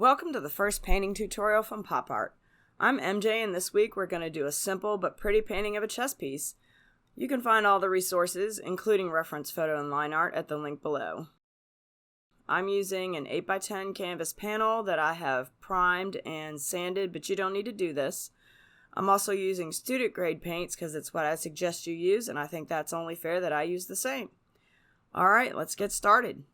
Welcome to the first painting tutorial from Pop Art. I'm MJ and this week we're going to do a simple but pretty painting of a chess piece. You can find all the resources, including reference photo and line art, at the link below. I'm using an 8x10 canvas panel that I have primed and sanded, but you don't need to do this. I'm also using student grade paints because it's what I suggest you use, and I think that's only fair that I use the same. Alright, let's get started.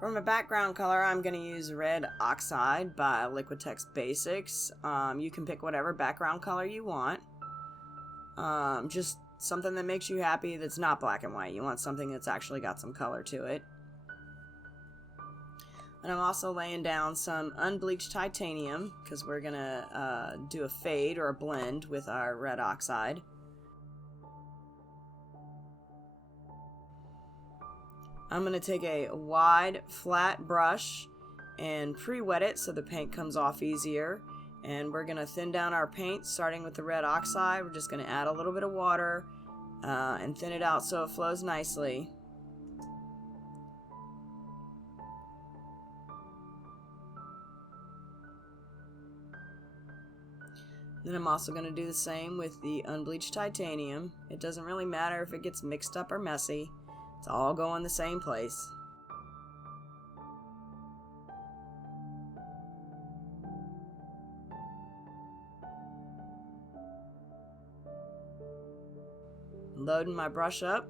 For my background color, I'm going to use red oxide by Liquitex Basics. You can pick whatever background color you want. Just something that makes you happy that's not black and white. You want something that's actually got some color to it. And I'm also laying down some unbleached titanium because we're going to do a fade or a blend with our red oxide. I'm going to take a wide, flat brush and pre-wet it so the paint comes off easier. And we're going to thin down our paint starting with the red oxide. We're just going to add a little bit of water and thin it out so it flows nicely. Then I'm also going to do the same with the unbleached titanium. It doesn't really matter if it gets mixed up or messy. It's all going the same place. Loading my brush up.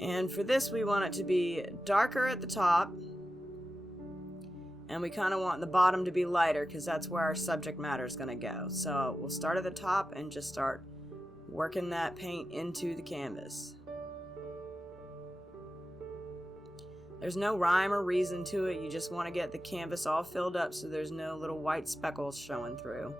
And for this we want it to be darker at the top. And we kind of want the bottom to be lighter because that's where our subject matter is going to go. So we'll start at the top and just start working that paint into the canvas. There's no rhyme or reason to it. You just want to get the canvas all filled up so there's no little white speckles showing through.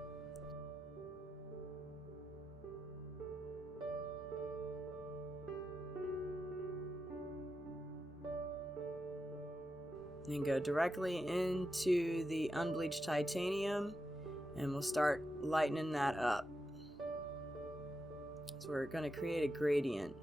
Then go directly into the unbleached titanium and we'll start lightening that up. So we're going to create a gradient.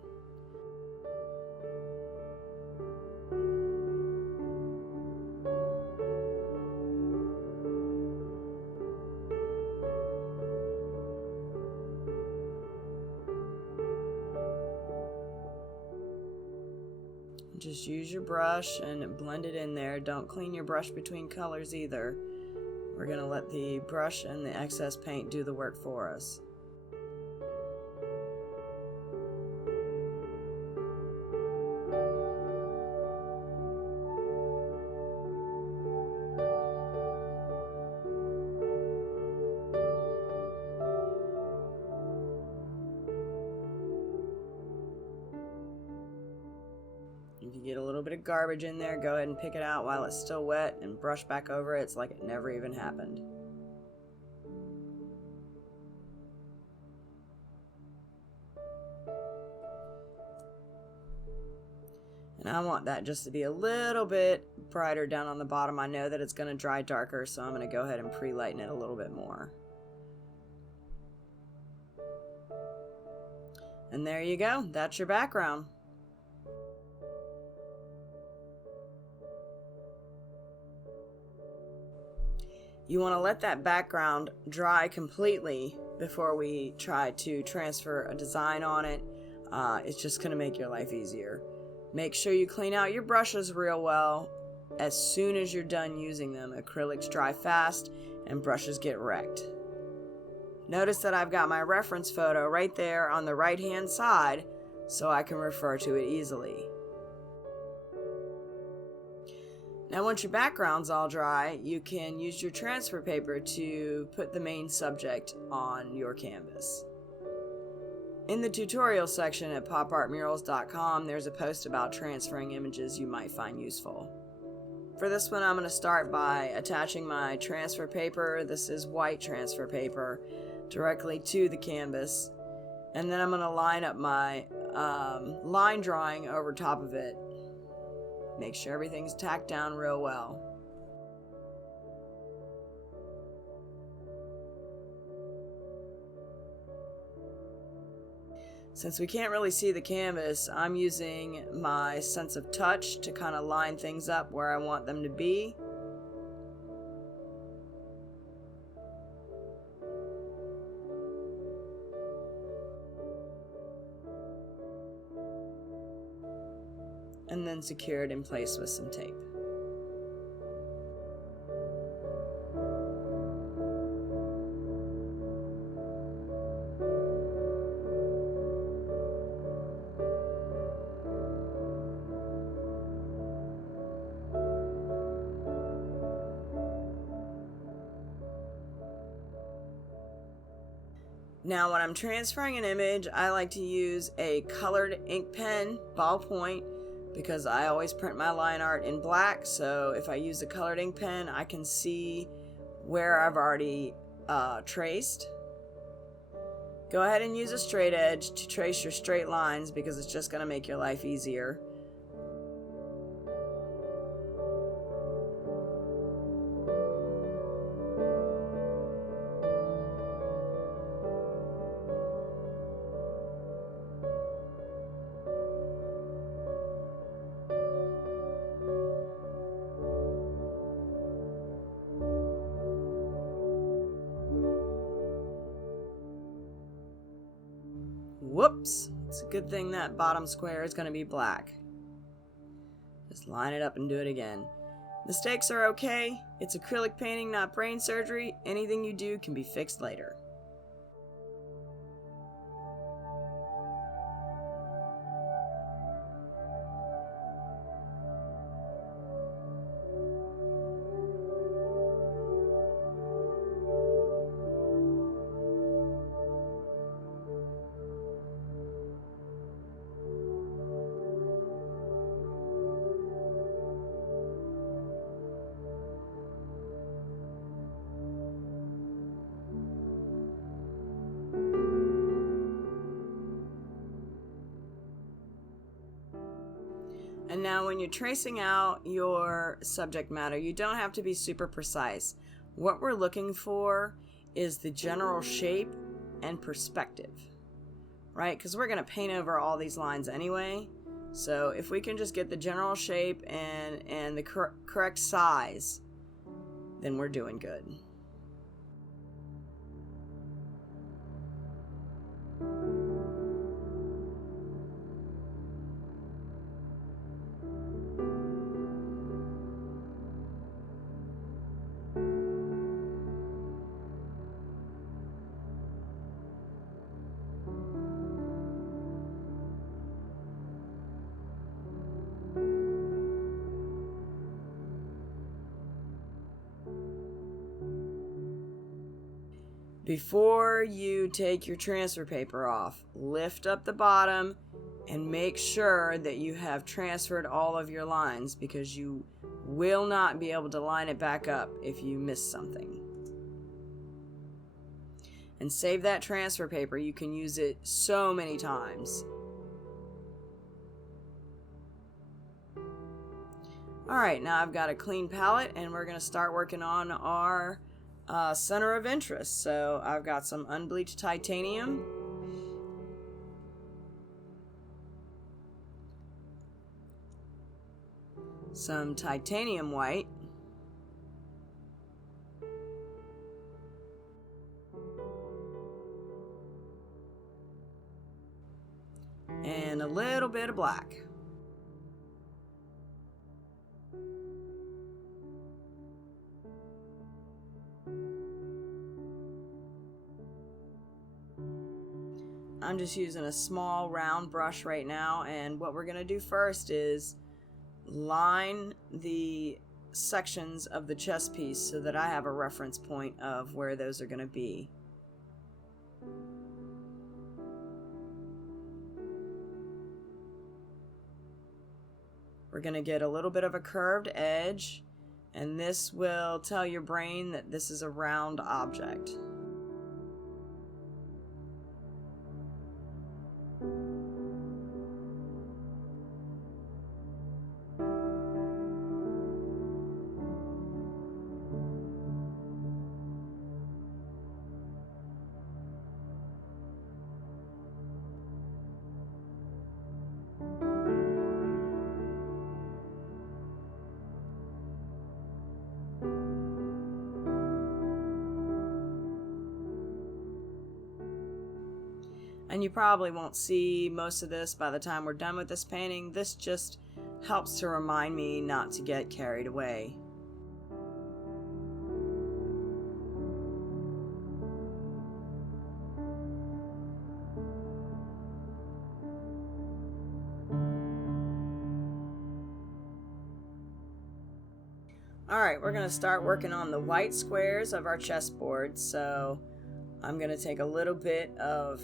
Just use your brush and blend it in there. Don't clean your brush between colors either. We're going to let the brush and the excess paint do the work for us. If you get a little bit of garbage in there, go ahead and pick it out while it's still wet and brush back over it. It's like it never even happened. And I want that just to be a little bit brighter down on the bottom. I know that it's going to dry darker, so I'm going to go ahead and pre-lighten it a little bit more. And there you go. That's your background. You want to let that background dry completely before we try to transfer a design on it. It's just going to make your life easier. Make sure you clean out your brushes real well as soon as you're done using them. Acrylics dry fast and brushes get wrecked. Notice that I've got my reference photo right there on the right hand side so I can refer to it easily. Now once your background's all dry, you can use your transfer paper to put the main subject on your canvas. In the tutorial section at popartmurals.com, there's a post about transferring images you might find useful. For this one, I'm going to start by attaching my transfer paper, this is white transfer paper, directly to the canvas. And then I'm going to line up my line drawing over top of it. Make sure everything's tacked down real well. Since we can't really see the canvas, I'm using my sense of touch to kind of line things up where I want them to be. And then secure it in place with some tape. Now when I'm transferring an image, I like to use a colored ink pen, ballpoint, because I always print my line art in black, so if I use a colored ink pen, I can see where I've already traced. Go ahead and use a straight edge to trace your straight lines because it's just going to make your life easier. Whoops! It's a good thing that bottom square is going to be black. Just line it up and do it again. Mistakes are okay. It's acrylic painting, not brain surgery. Anything you do can be fixed later. And now when you're tracing out your subject matter, you don't have to be super precise. What we're looking for is the general shape and perspective, right? Because we're going to paint over all these lines anyway. So if we can just get the general shape and the correct size, then we're doing good. Before you take your transfer paper off, lift up the bottom and make sure that you have transferred all of your lines because you will not be able to line it back up if you miss something. And save that transfer paper. You can use it so many times. Alright, now I've got a clean palette and we're going to start working on our center of interest. So I've got some unbleached titanium, some titanium white, and a little bit of black. I'm just using a small round brush right now, and what we're going to do first is line the sections of the chest piece so that I have a reference point of where those are going to be. We're going to get a little bit of a curved edge, and this will tell your brain that this is a round object. And you probably won't see most of this by the time we're done with this painting. This just helps to remind me not to get carried away. Alright, we're going to start working on the white squares of our chessboard. So I'm going to take a little bit of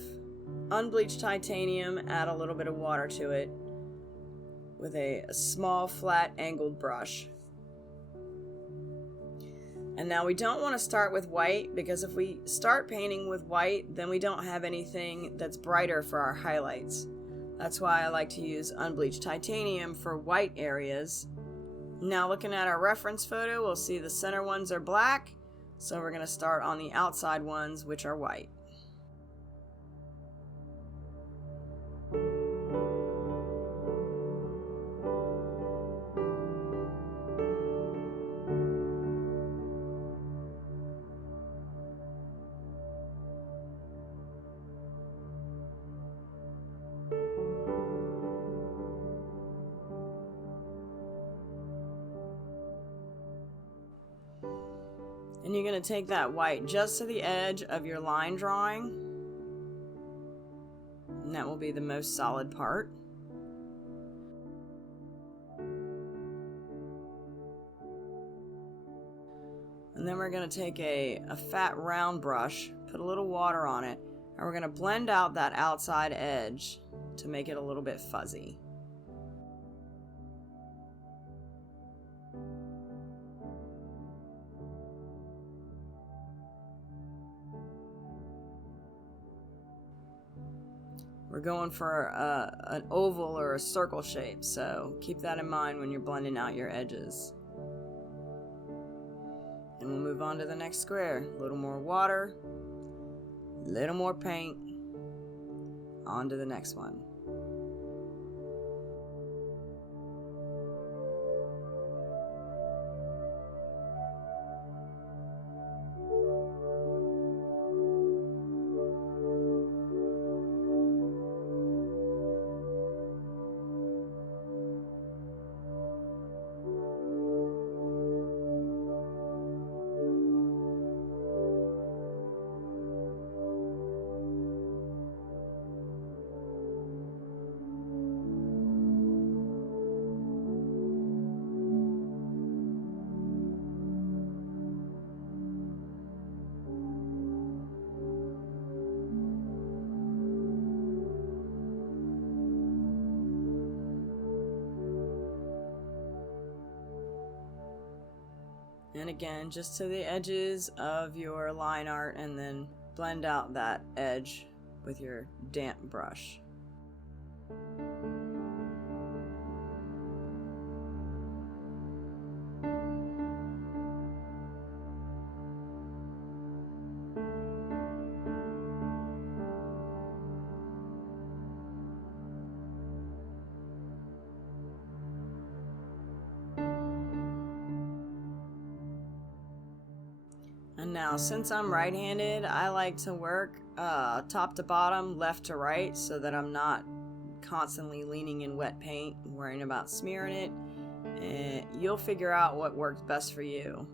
unbleached titanium, add a little bit of water to it with a small flat angled brush. And now we don't want to start with white, because if we start painting with white, then we don't have anything that's brighter for our highlights. That's why I like to use unbleached titanium for white areas. Now looking at our reference photo, we'll see the center ones are black, so we're going to start on the outside ones, which are white. And you're going to take that white just to the edge of your line drawing, and that will be the most solid part. And then we're going to take a fat round brush, put a little water on it, and we're going to blend out that outside edge to make it a little bit fuzzy. We're going for an oval or a circle shape, so keep that in mind when you're blending out your edges. And we'll move on to the next square. A little more water, a little more paint, on to the next one. And again, just to the edges of your line art, and then blend out that edge with your damp brush. And now, since I'm right-handed, I like to work top to bottom, left to right, so that I'm not constantly leaning in wet paint, worrying about smearing it. And you'll figure out what works best for you.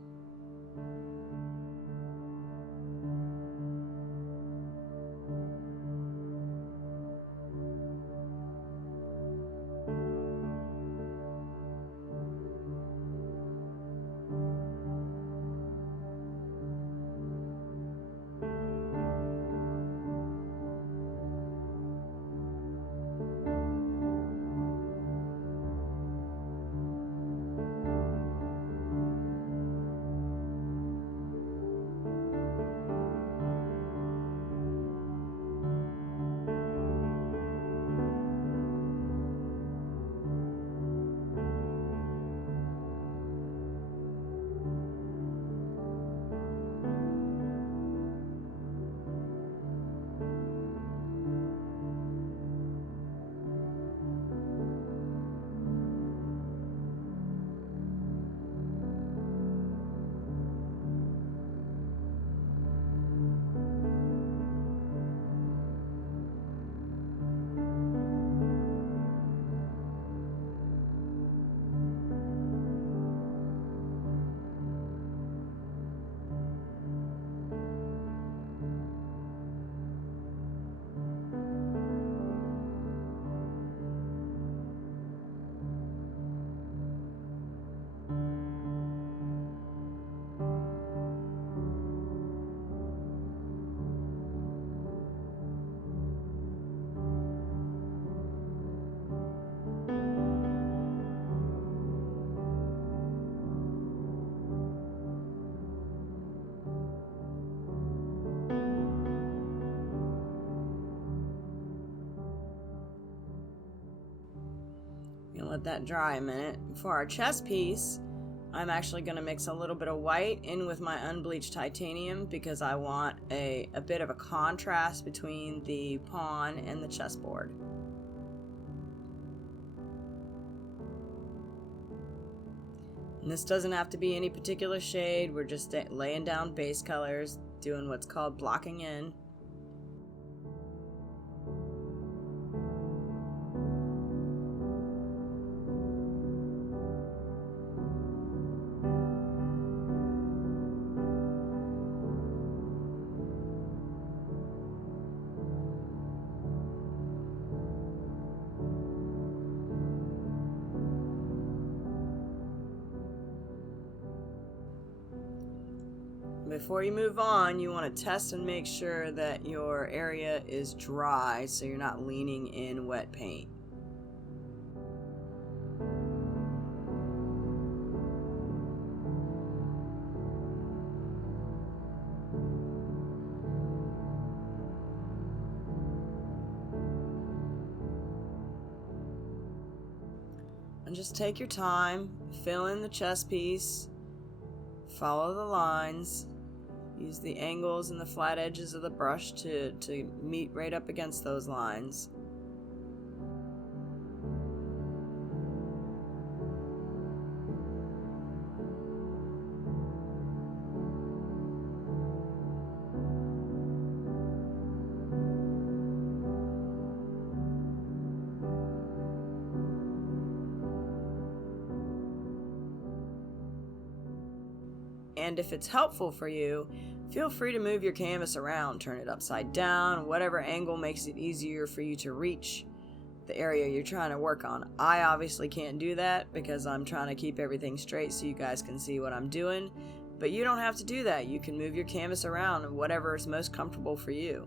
Let that dry a minute. For our chest piece, I'm actually going to mix a little bit of white in with my unbleached titanium because I want a bit of a contrast between the pawn and the chessboard. And this doesn't have to be any particular shade. We're just laying down base colors, doing what's called blocking in. Before you move on, you want to test and make sure that your area is dry so you're not leaning in wet paint. And just take your time, fill in the chest piece, follow the lines. Use the angles and the flat edges of the brush to meet right up against those lines. And if it's helpful for you, feel free to move your canvas around, turn it upside down, whatever angle makes it easier for you to reach the area you're trying to work on. I obviously can't do that because I'm trying to keep everything straight so you guys can see what I'm doing, but you don't have to do that. You can move your canvas around whatever is most comfortable for you.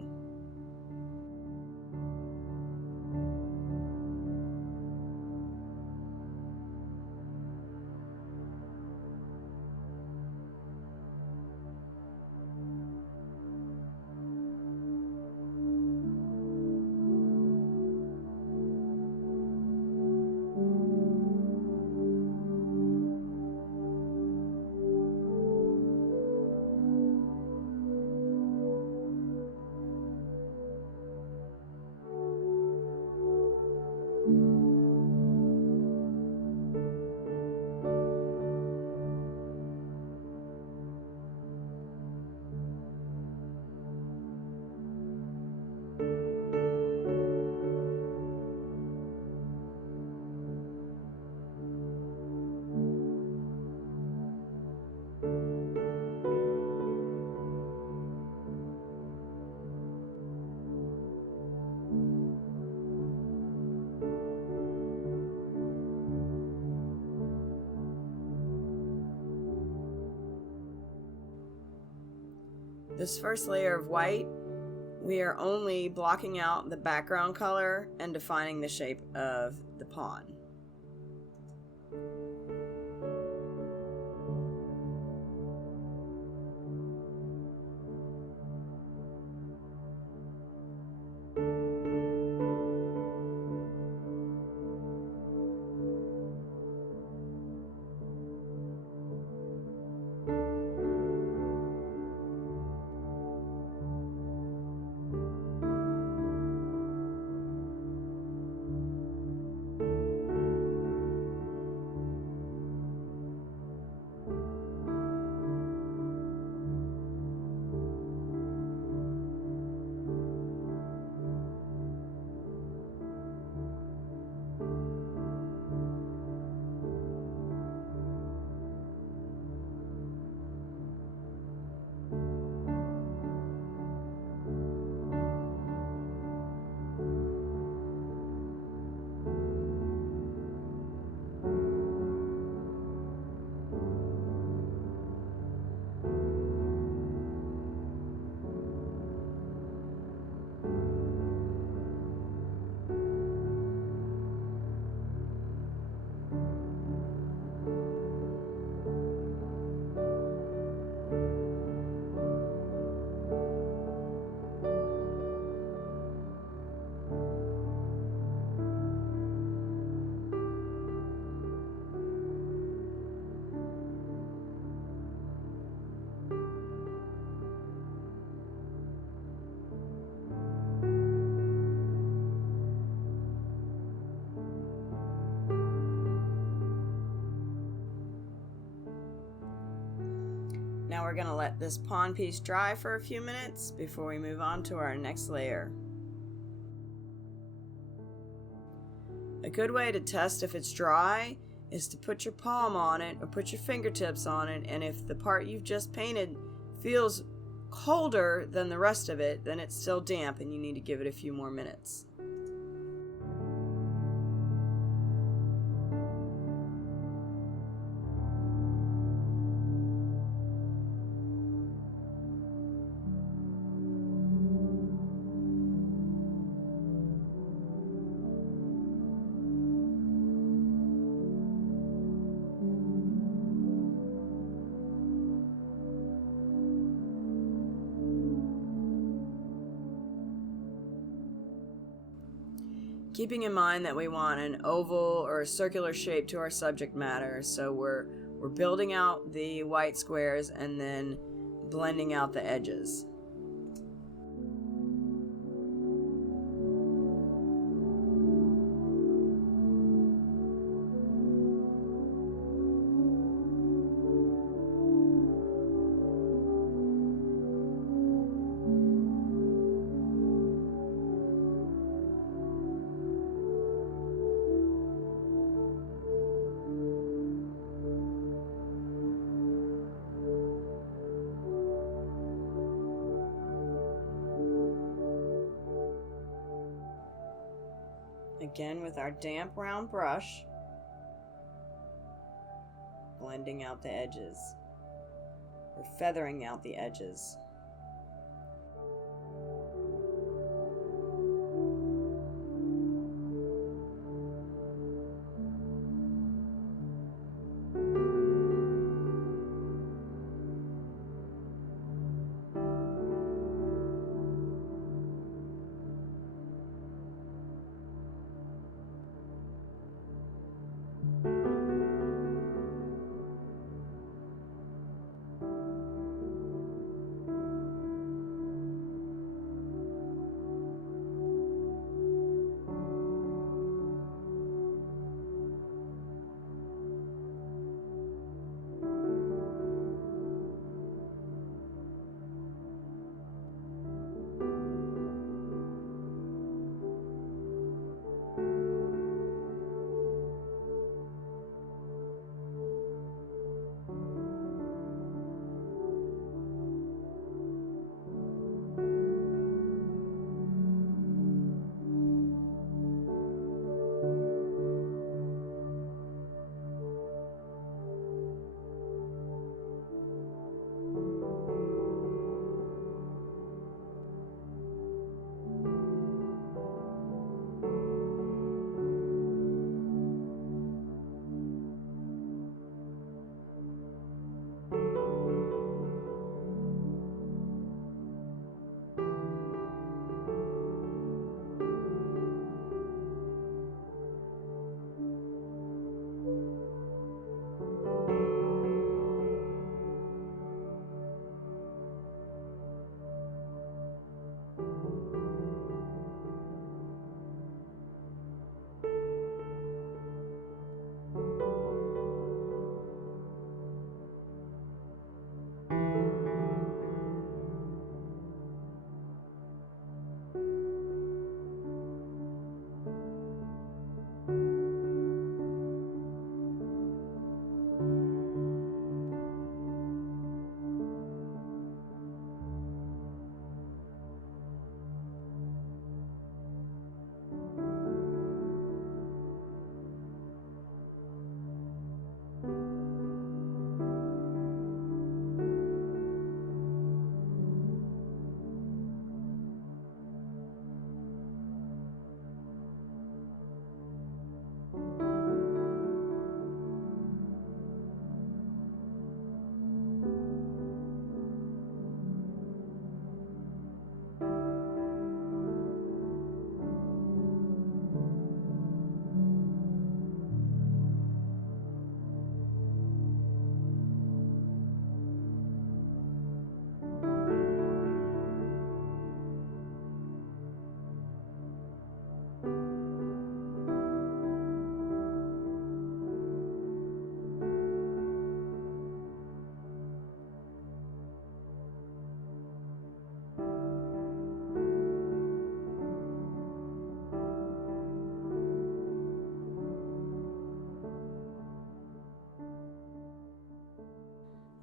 This first layer of white, we are only blocking out the background color and defining the shape of the pawn. we're going to let this pawn piece dry for a few minutes before we move on to our next layer. A good way to test if it's dry is to put your palm on it or put your fingertips on it, and if the part you've just painted feels colder than the rest of it, then it's still damp and you need to give it a few more minutes. Keeping in mind that we want an oval or a circular shape to our subject matter, so we're building out the white squares and then blending out the edges. Again with our damp round brush, blending out the edges, or feathering out the edges.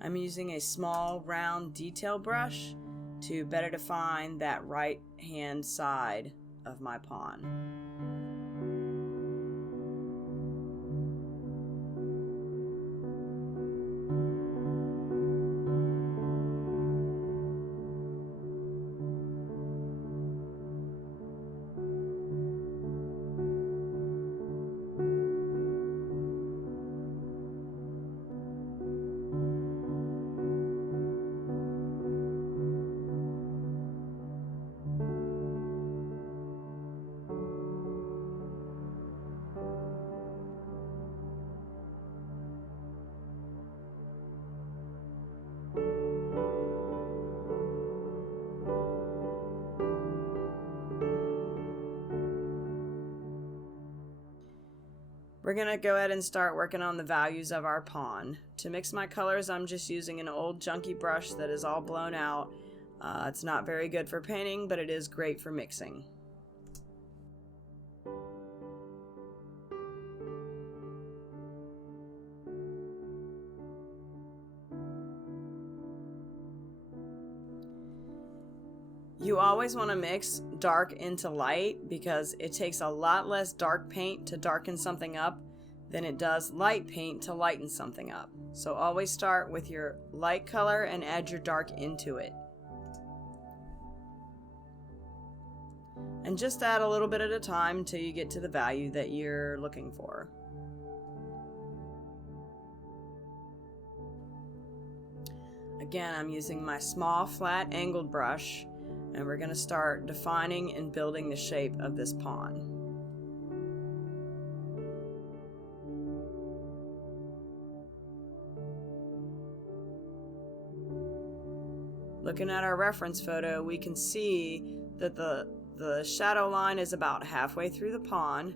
I'm using a small round detail brush to better define that right hand side of my pond. We're going to go ahead and start working on the values of our pond. To mix my colors, I'm just using an old junky brush that is all blown out. It's not very good for painting, but it is great for mixing. You always want to mix dark into light because it takes a lot less dark paint to darken something up than it does light paint to lighten something up. So always start with your light color and add your dark into it. And just add a little bit at a time until you get to the value that you're looking for. Again, I'm using my small flat angled brush, and we're going to start defining and building the shape of this pond. Looking at our reference photo, we can see that the shadow line is about halfway through the pond.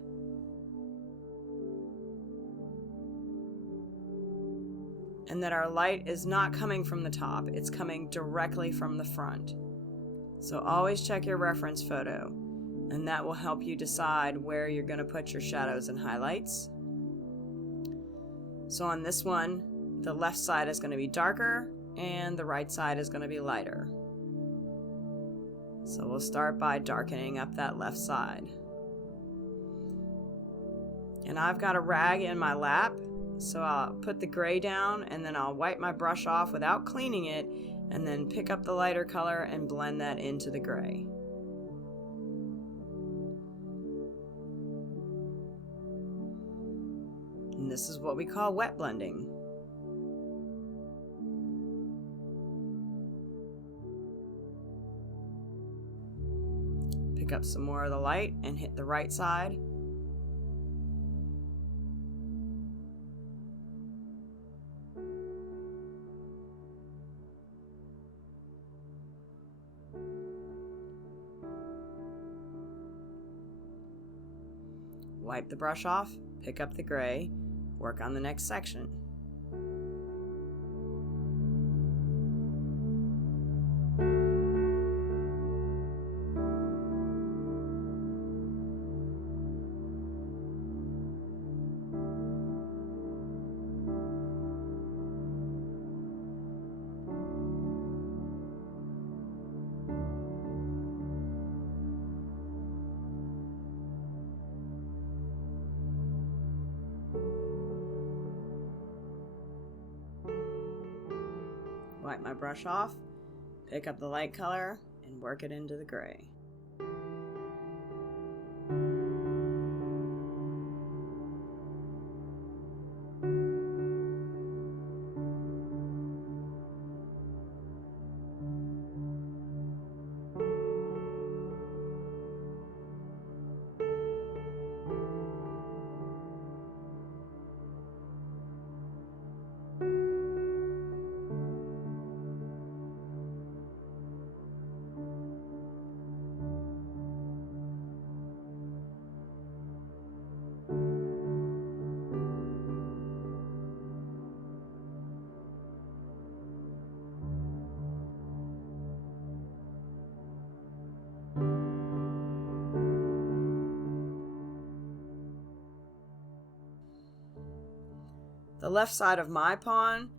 And that our light is not coming from the top, it's coming directly from the front. So always check your reference photo, and that will help you decide where you're going to put your shadows and highlights. So on this one, the left side is going to be darker and the right side is going to be lighter. So we'll start by darkening up that left side. And I've got a rag in my lap, so I'll put the gray down and then I'll wipe my brush off without cleaning it, and then pick up the lighter color and blend that into the gray. And this is what we call wet blending. Pick up some more of the light and hit the right side. Wipe the brush off, pick up the gray, work on the next section. Wipe my brush off, pick up the light color, and work it into the gray. The left side of my pond,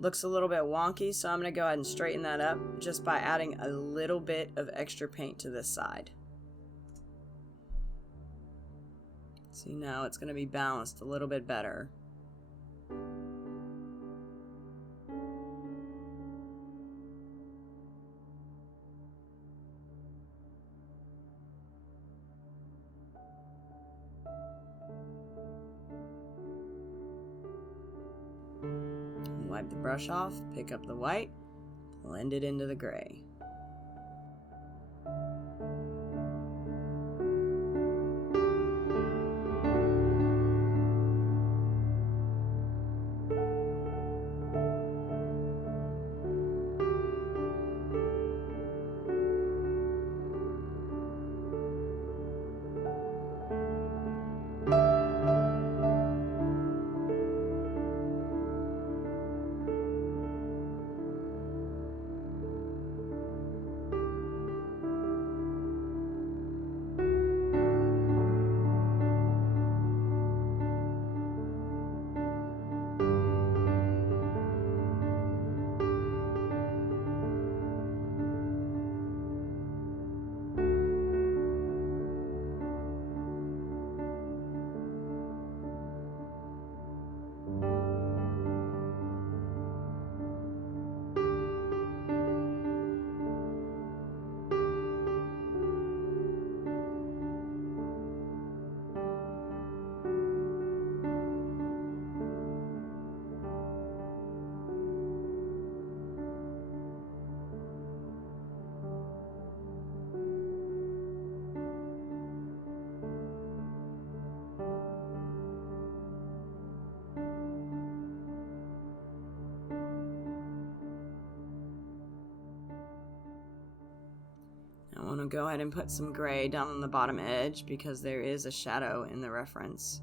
looks a little bit wonky, so I'm going to go ahead and straighten that up just by adding a little bit of extra paint to this side. See, now it's going to be balanced a little bit better. Wipe the brush off, pick up the white, blend it into the gray. I want to go ahead and put some gray down on the bottom edge because there is a shadow in the reference.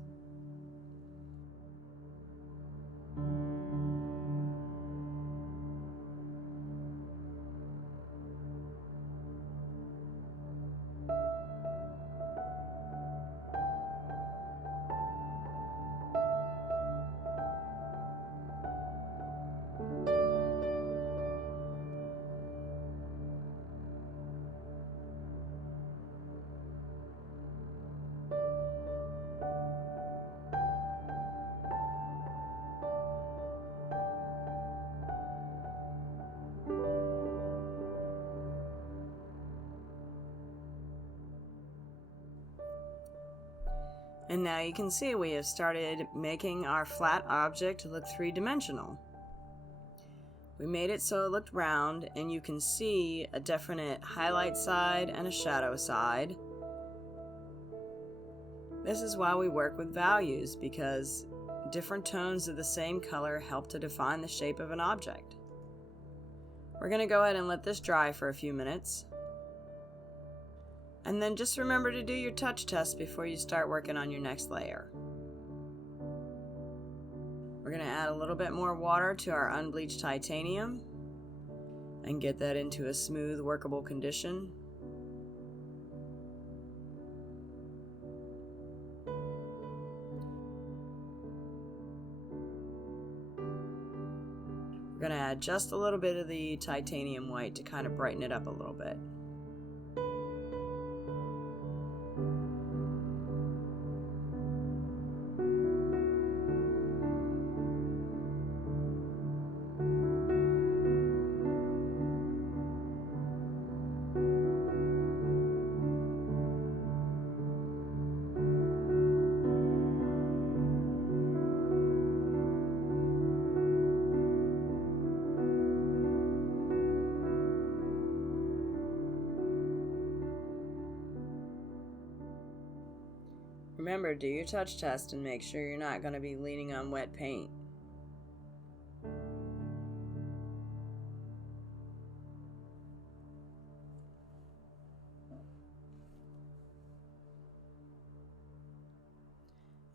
And now you can see we have started making our flat object look three-dimensional. We made it so it looked round, and you can see a definite highlight side and a shadow side. This is why we work with values, because different tones of the same color help to define the shape of an object. We're going to go ahead and let this dry for a few minutes. And then just remember to do your touch test before you start working on your next layer. We're going to add a little bit more water to our unbleached titanium and get that into a smooth, workable condition. We're going to add just a little bit of the titanium white to kind of brighten it up a little bit. Remember, do your touch test and make sure you're not going to be leaning on wet paint.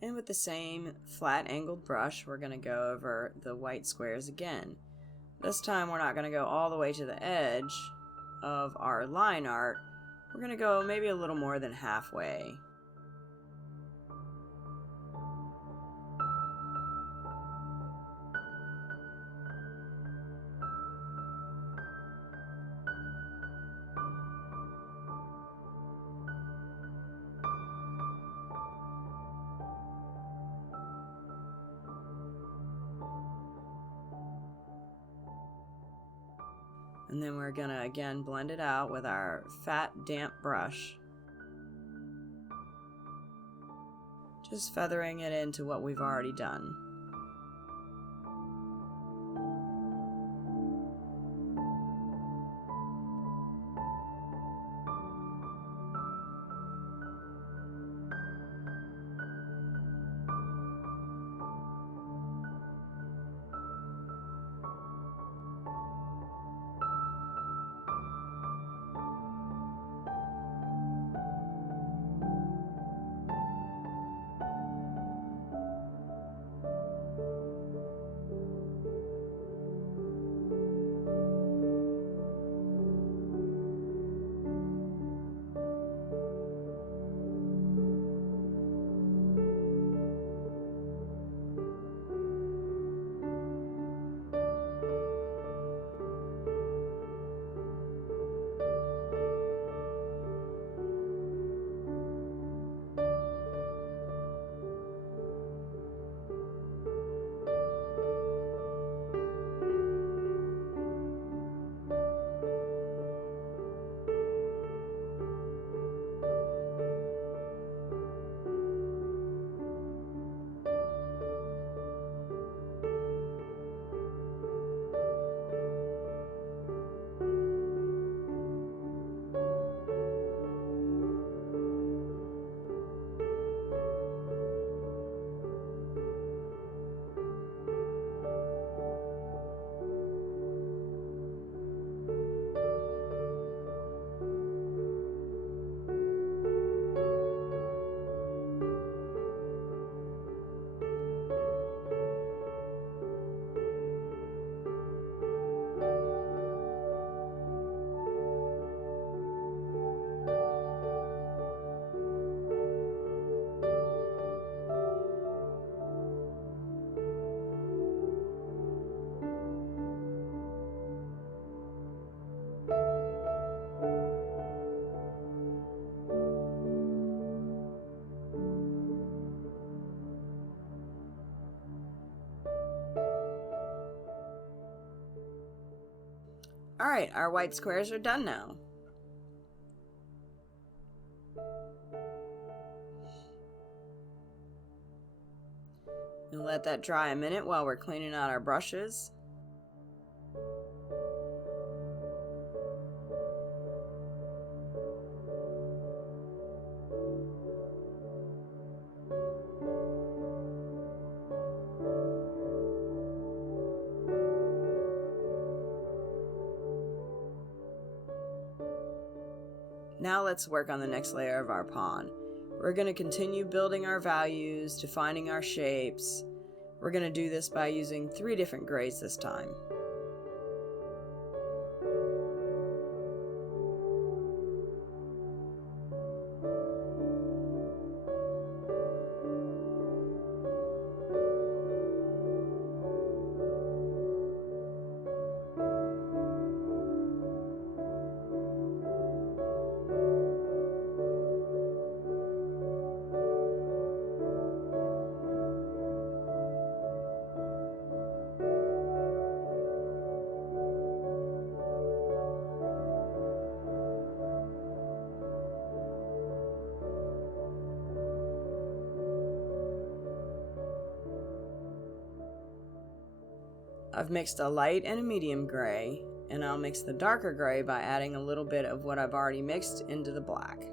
And with the same flat angled brush, we're going to go over the white squares again. This time we're not going to go all the way to the edge of our line art. We're going to go maybe a little more than halfway. And then we're gonna again blend it out with our fat, damp brush. Just feathering it into what we've already done. Alright, our white squares are done now. And let that dry a minute while we're cleaning out our brushes. Now let's work on the next layer of our pond. We're going to continue building our values, defining our shapes. We're going to do this by using 3 different grays this time. I've mixed a light and a medium gray, and I'll mix the darker gray by adding a little bit of what I've already mixed into the black.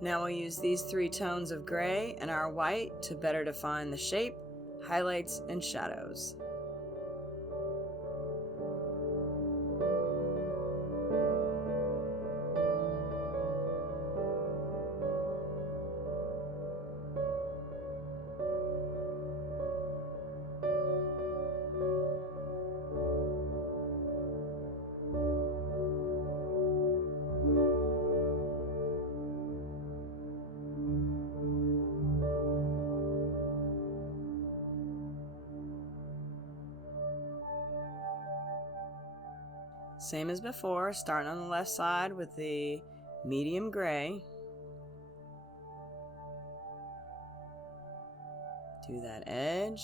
Now we'll use these 3 tones of gray and our white to better define the shape, highlights, and shadows. Same as before, starting on the left side with the medium gray. Do that edge.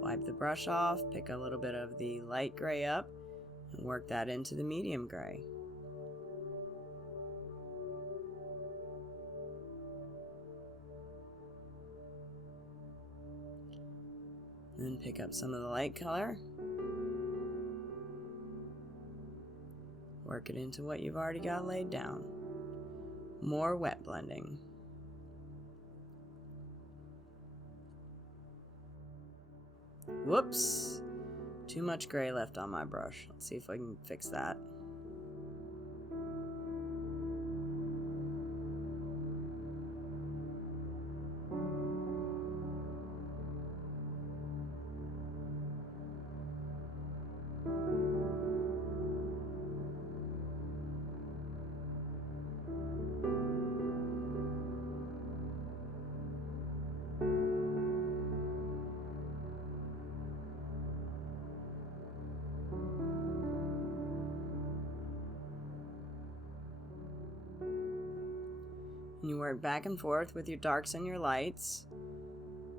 Wipe the brush off, pick a little bit of the light gray up, and work that into the medium gray. Then pick up some of the light color. Work it into what you've already got laid down. More wet blending. Whoops! Too much gray left on my brush. Let's see if I can fix that. And you work back and forth with your darks and your lights.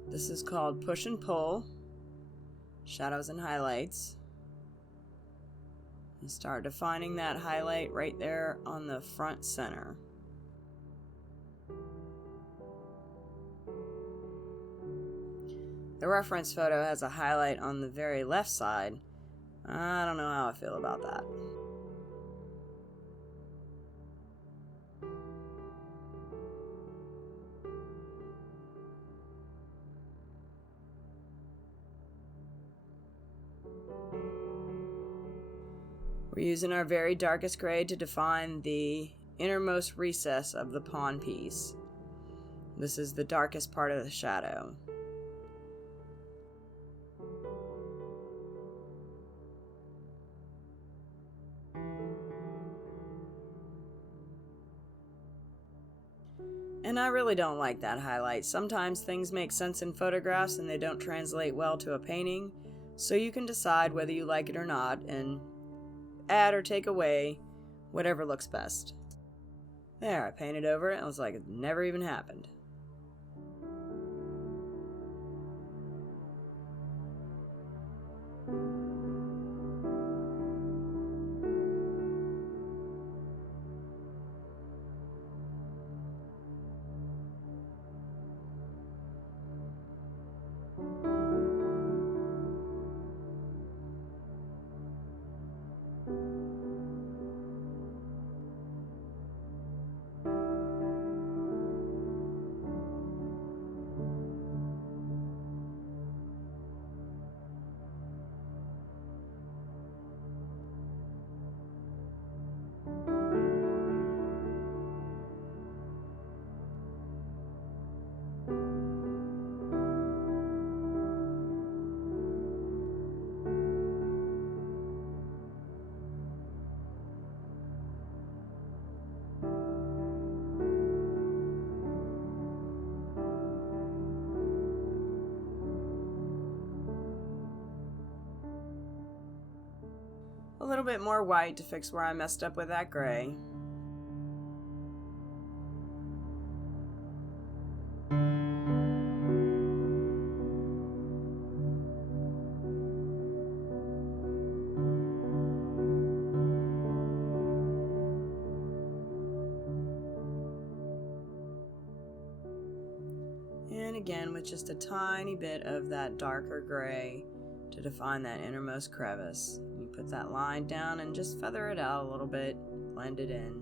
This is called push and pull, shadows and highlights. And start defining that highlight right there on the front center. The reference photo has a highlight on the very left side. I don't know how I feel about that. We're using our very darkest gray to define the innermost recess of the pawn piece. This is the darkest part of the shadow. And I really don't like that highlight. Sometimes things make sense in photographs and they don't translate well to a painting, so you can decide whether you like it or not and add or take away whatever looks best. There, I painted over it and it was like it never even happened. A little bit more white to fix where I messed up with that gray. And again, with just a tiny bit of that darker gray to define that innermost crevice. You put that line down and just feather it out a little bit, blend it in.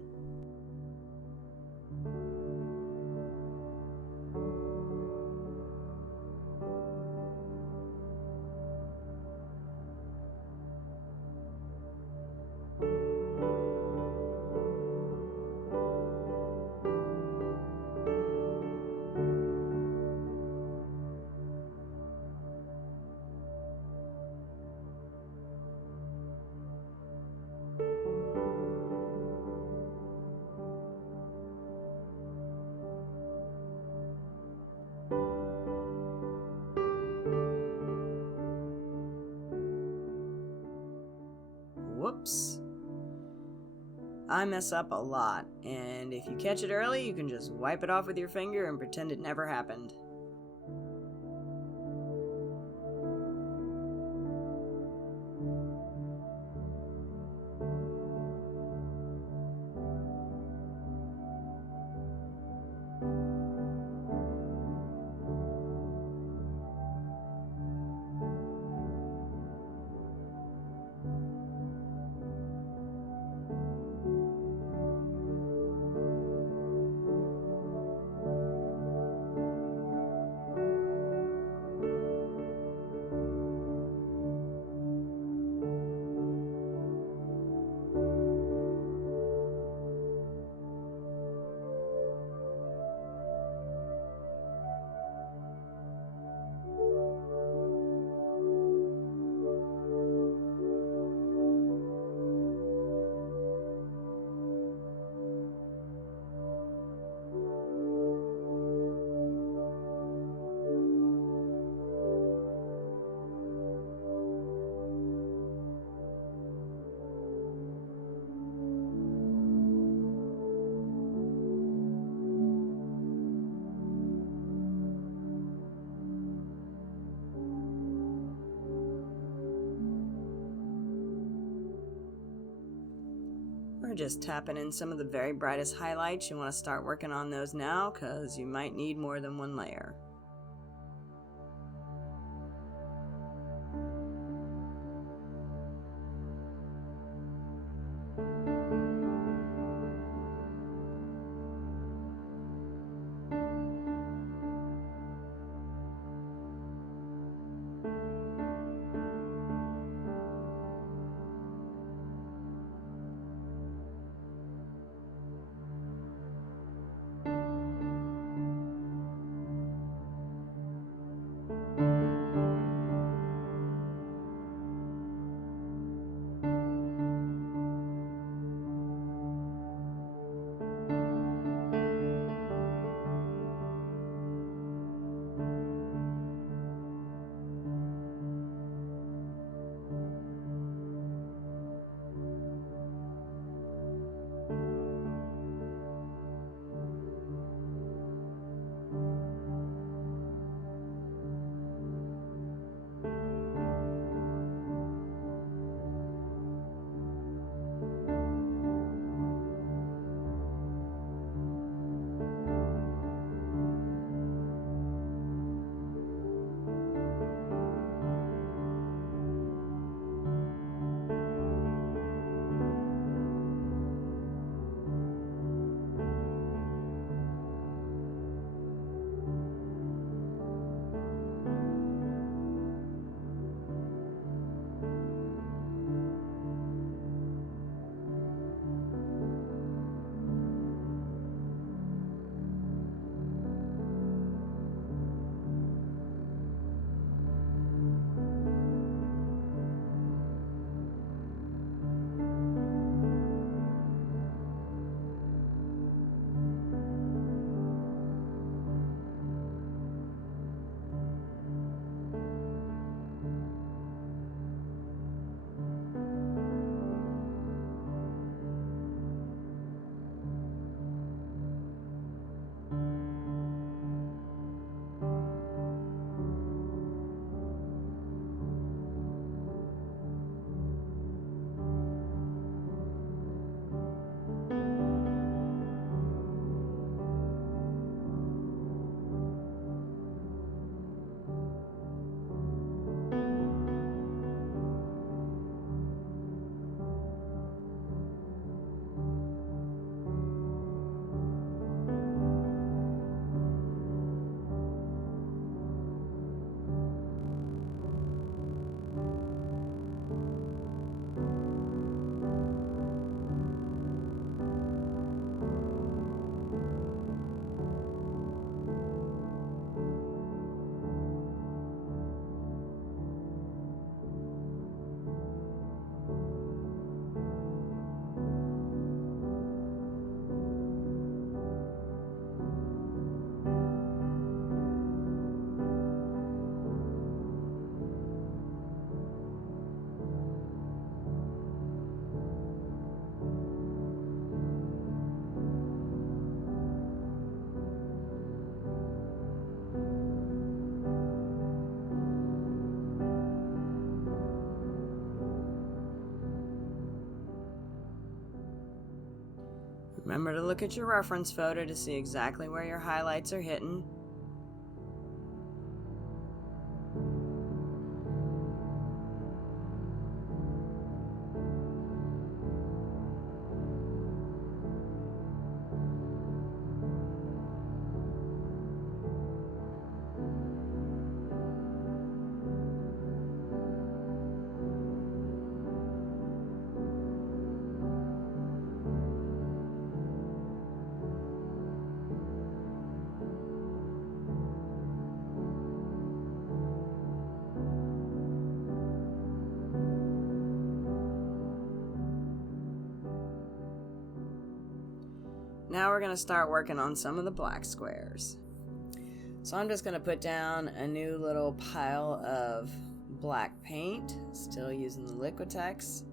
I mess up a lot, and if you catch it early, you can just wipe it off with your finger and pretend it never happened. We're just tapping in some of the very brightest highlights. You want to start working on those now because you might need more than one layer. Remember to look at your reference photo to see exactly where your highlights are hitting. Now we're going to start working on some of the black squares. So I'm just going to put down a new little pile of black paint, still using the Liquitex.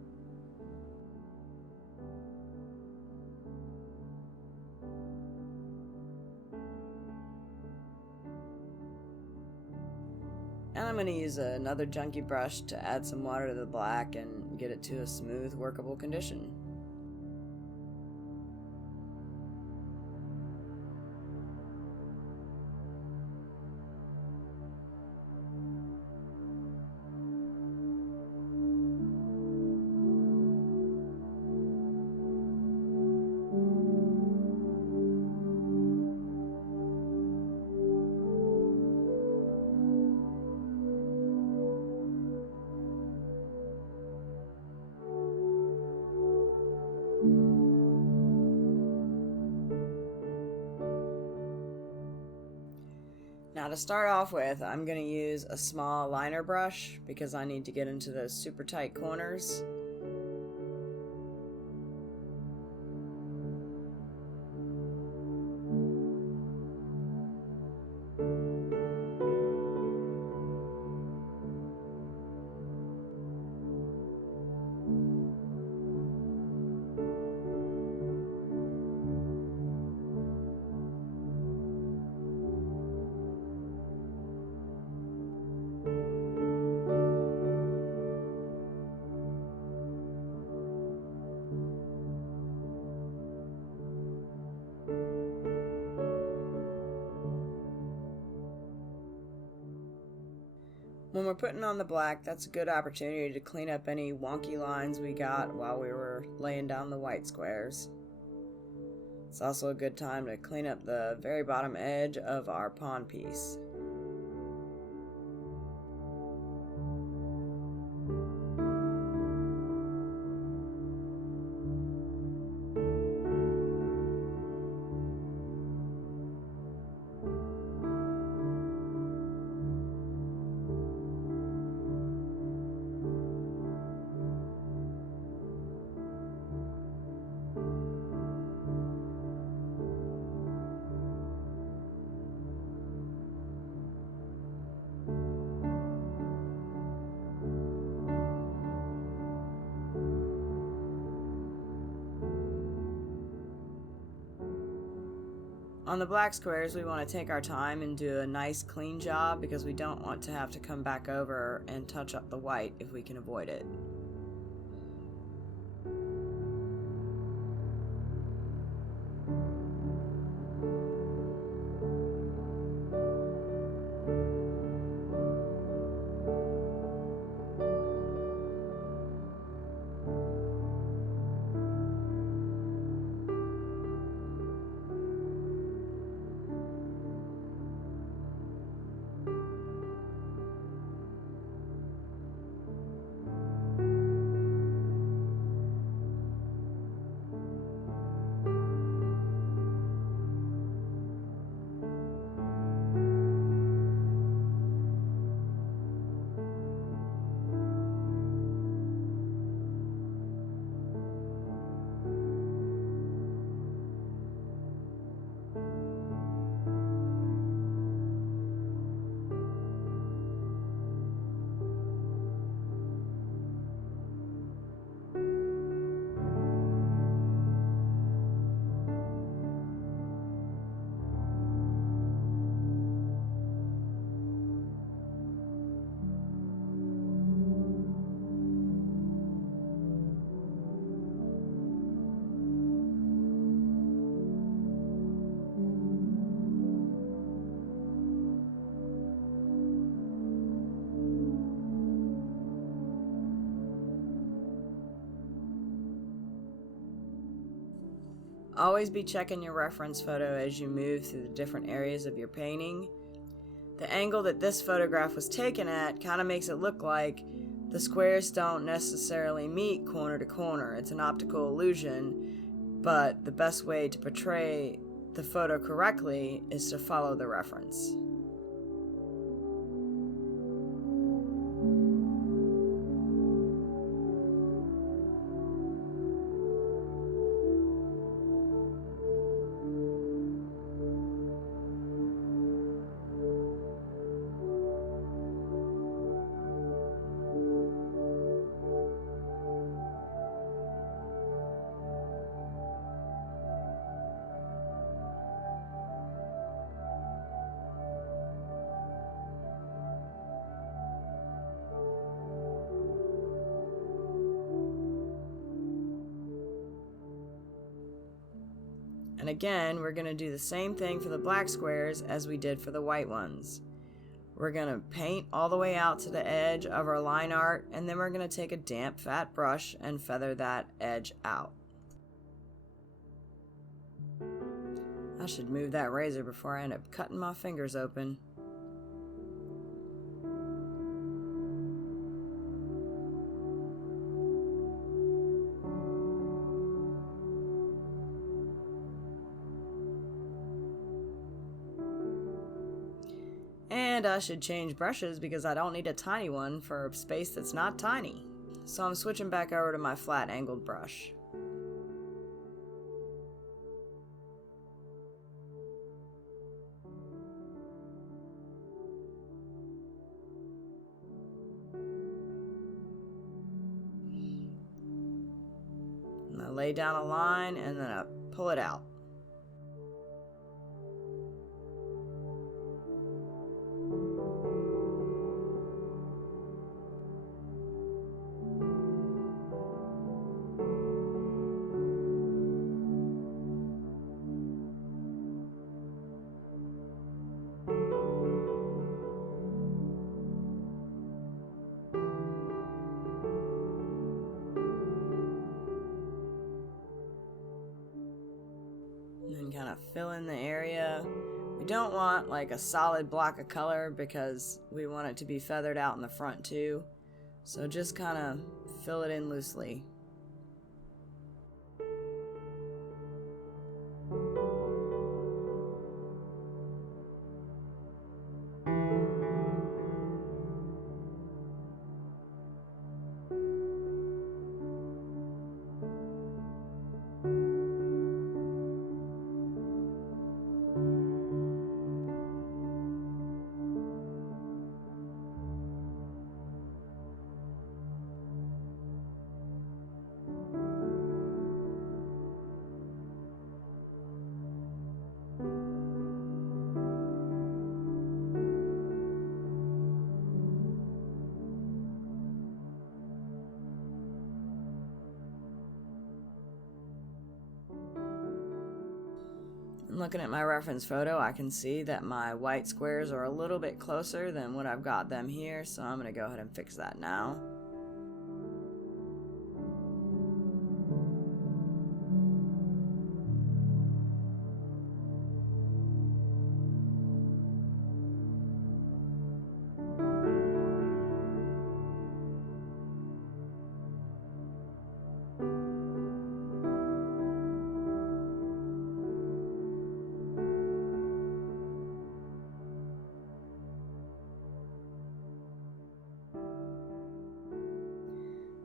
And I'm going to use another junky brush to add some water to the black and get it to a smooth, workable condition. Now to start off with, I'm going to use a small liner brush because I need to get into those super tight corners. When we're putting on the black, that's a good opportunity to clean up any wonky lines we got while we were laying down the white squares. It's also a good time to clean up the very bottom edge of our pawn piece. On the black squares, we want to take our time and do a nice clean job because we don't want to have to come back over and touch up the white if we can avoid it. Always be checking your reference photo as you move through the different areas of your painting. The angle that this photograph was taken at kind of makes it look like the squares don't necessarily meet corner to corner. It's an optical illusion, but the best way to portray the photo correctly is to follow the reference. And again, we're going to do the same thing for the black squares as we did for the white ones. We're going to paint all the way out to the edge of our line art, and then we're going to take a damp, fat brush and feather that edge out. I should move that razor before I end up cutting my fingers open. And I should change brushes because I don't need a tiny one for a space that's not tiny. So I'm switching back over to my flat angled brush. And I lay down a line and then I pull it out. And then kind of fill in the area. We don't want like a solid block of color because we want it to be feathered out in the front too. So just kind of fill it in loosely. Looking at my reference photo, I can see that my white squares are a little bit closer than what I've got them here, so I'm going to go ahead and fix that now.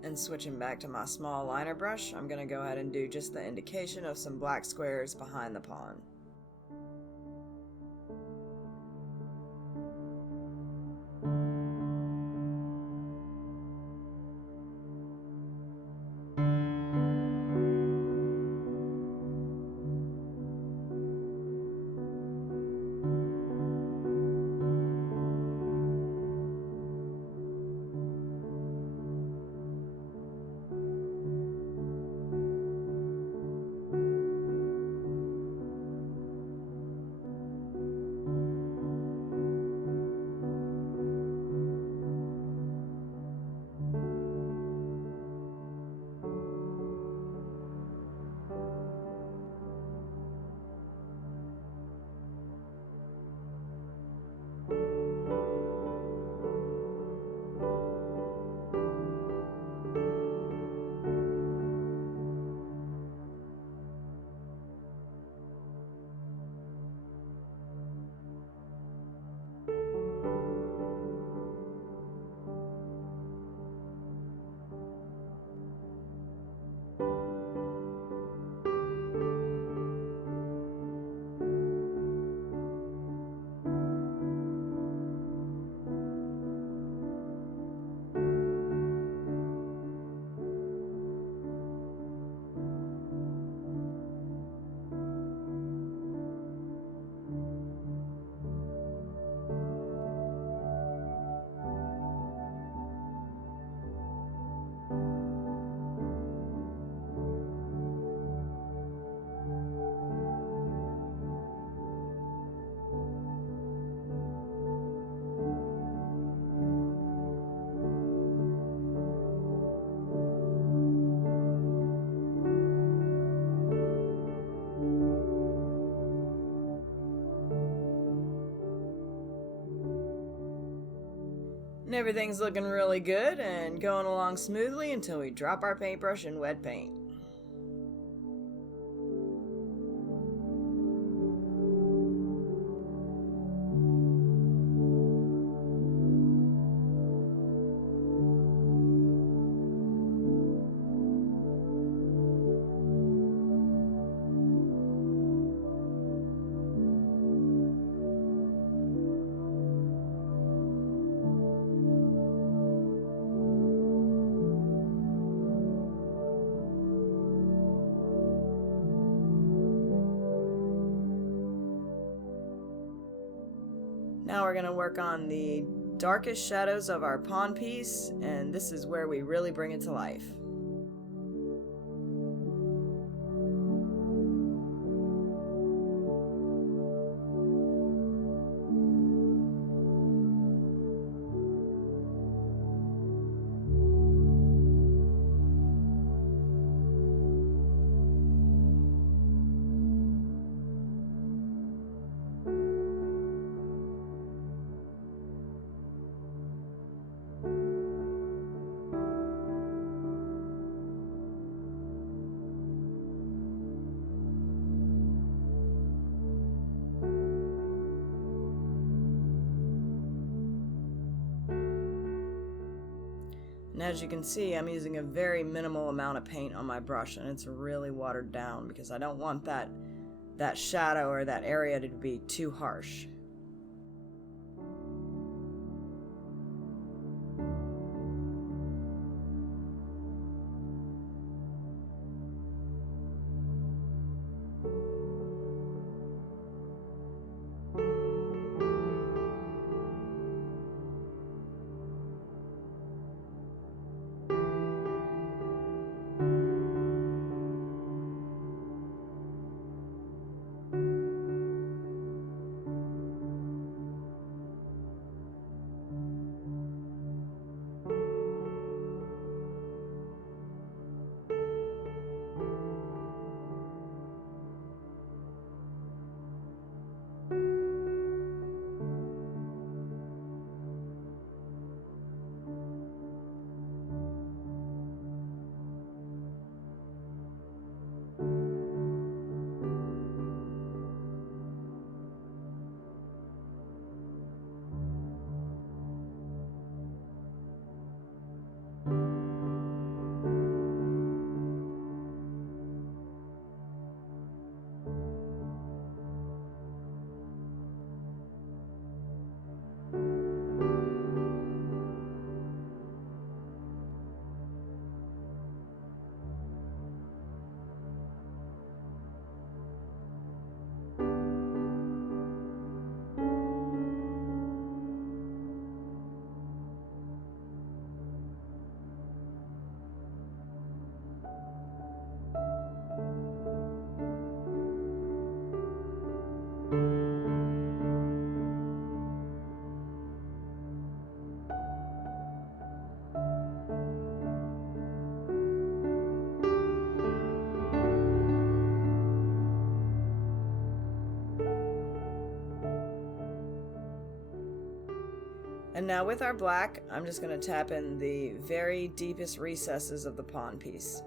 And switching back to my small liner brush, I'm going to go ahead and do just the indication of some black squares behind the pond. everything's looking really good and going along smoothly until we drop our paintbrush in wet paint. Now we're going to work on the darkest shadows of our pawn piece, and this is where we really bring it to life. And as you can see, I'm using a very minimal amount of paint on my brush, and it's really watered down because I don't want that shadow or that area to be too harsh. And now with our black, I'm just going to tap in the very deepest recesses of the pawn piece.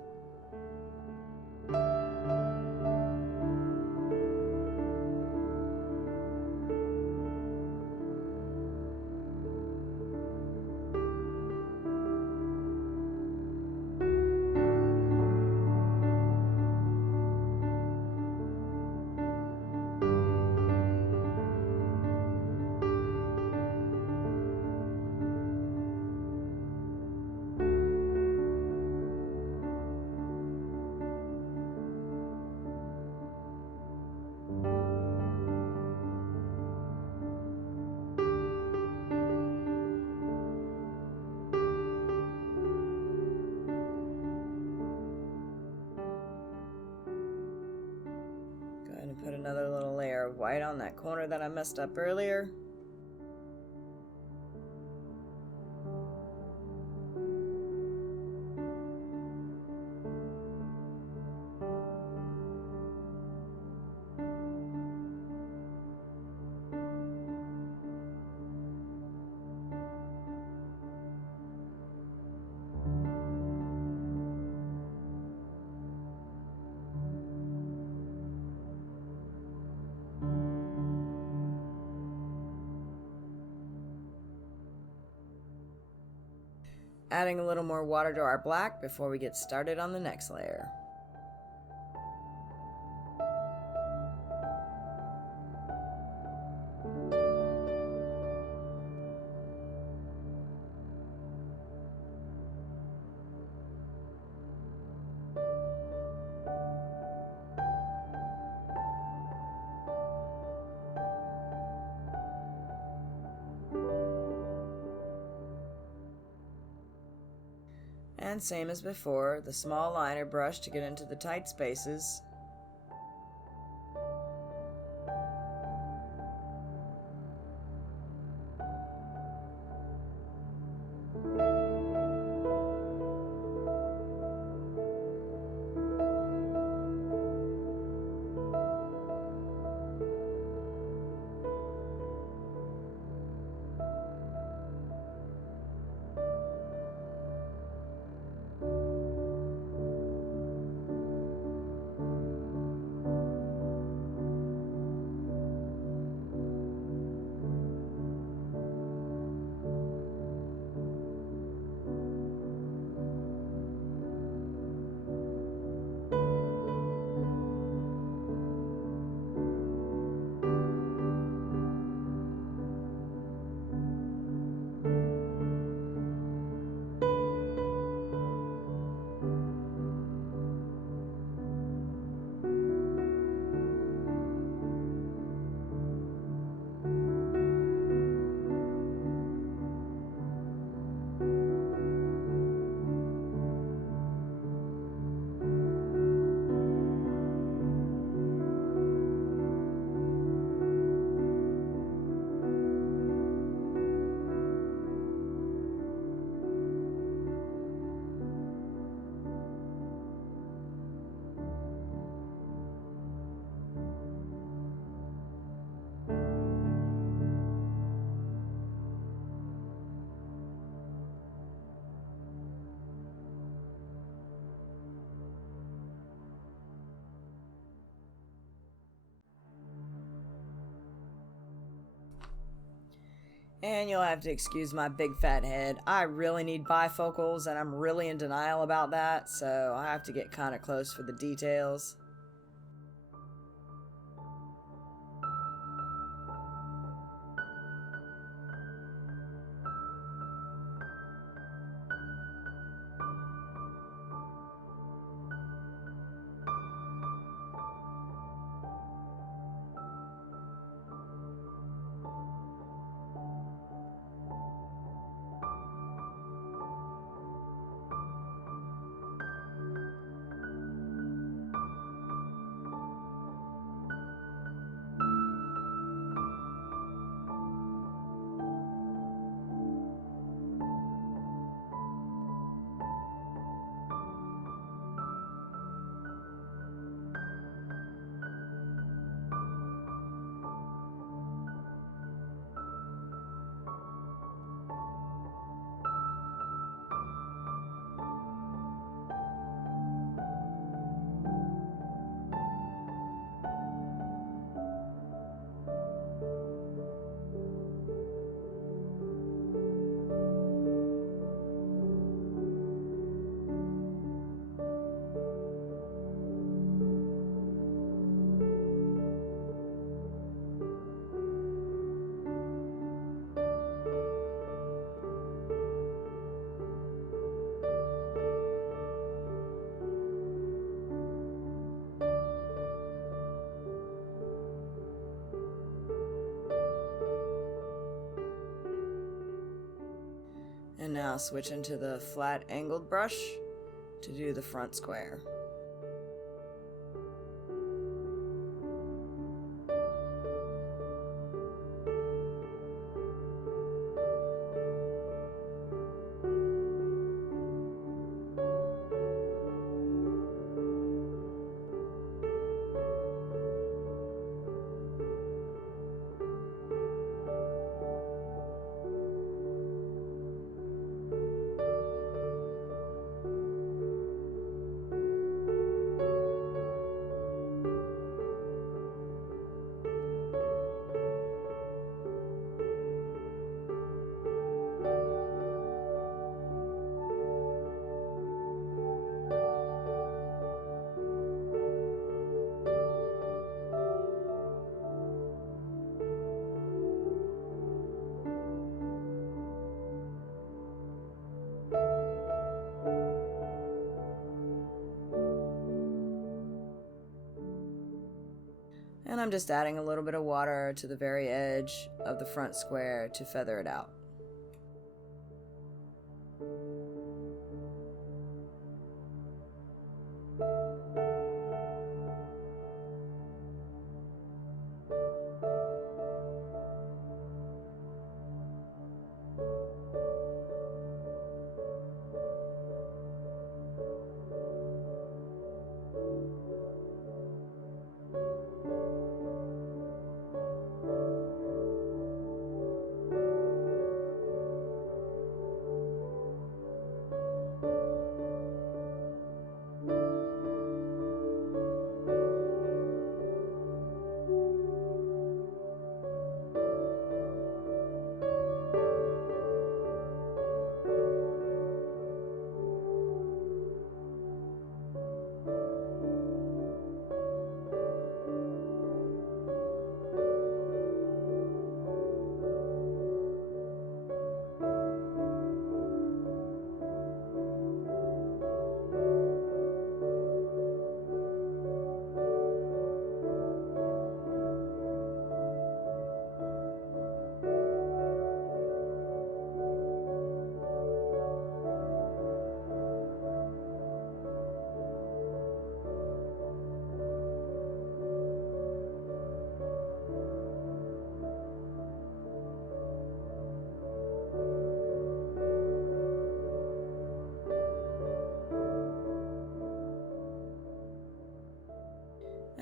Put another little layer of white on that corner that I messed up earlier. Adding a little more water to our black before we get started on the next layer. And same as before, the small liner brush to get into the tight spaces. And you'll have to excuse my big fat head. I really need bifocals, and I'm really in denial about that, so I have to get kind of close for the details. And now switch into the flat angled brush to do the front square. And I'm just adding a little bit of water to the very edge of the front square to feather it out.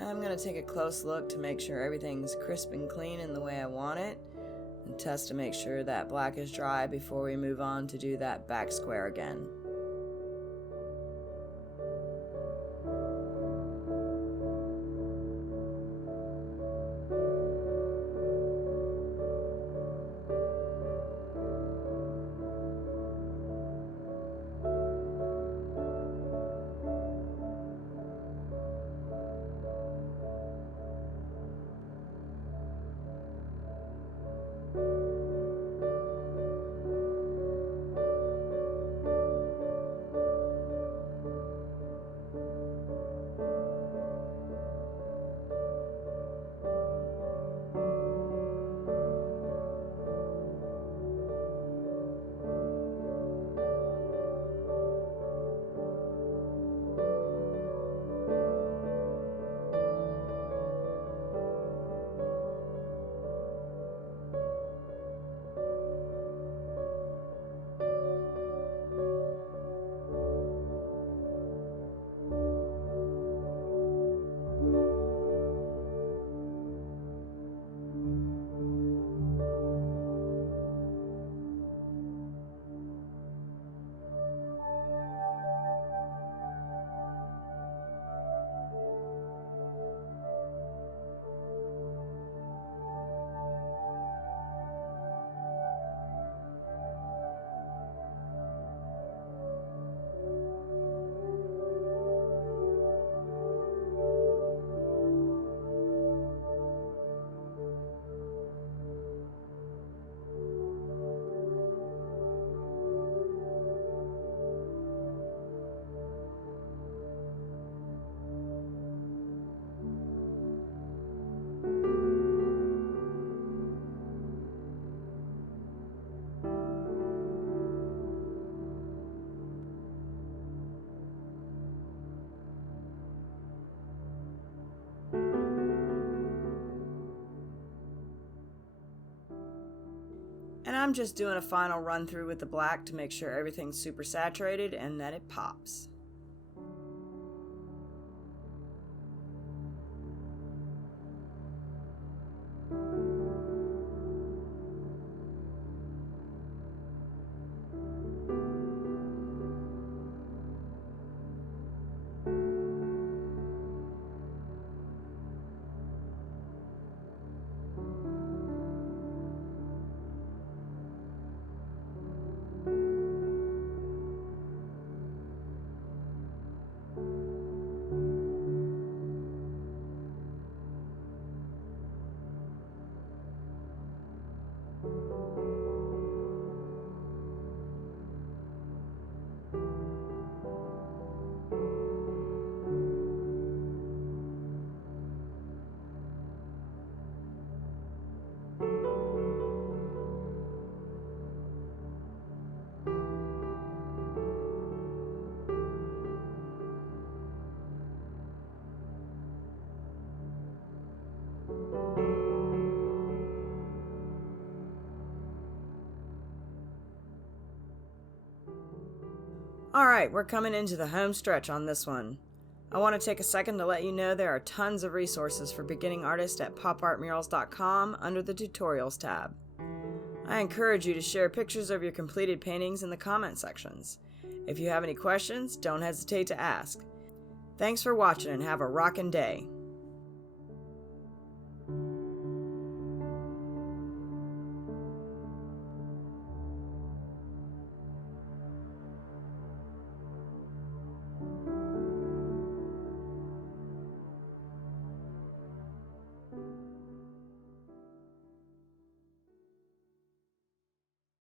I'm going to take a close look to make sure everything's crisp and clean in the way I want it, and test to make sure that black is dry before we move on to do that back square again. And I'm just doing a final run through with the black to make sure everything's super saturated and that it pops. Alright, we're coming into the home stretch on this one. I want to take a second to let you know there are tons of resources for beginning artists at popartmurals.com under the Tutorials tab. I encourage you to share pictures of your completed paintings in the comment sections. If you have any questions, don't hesitate to ask. Thanks for watching and have a rockin' day.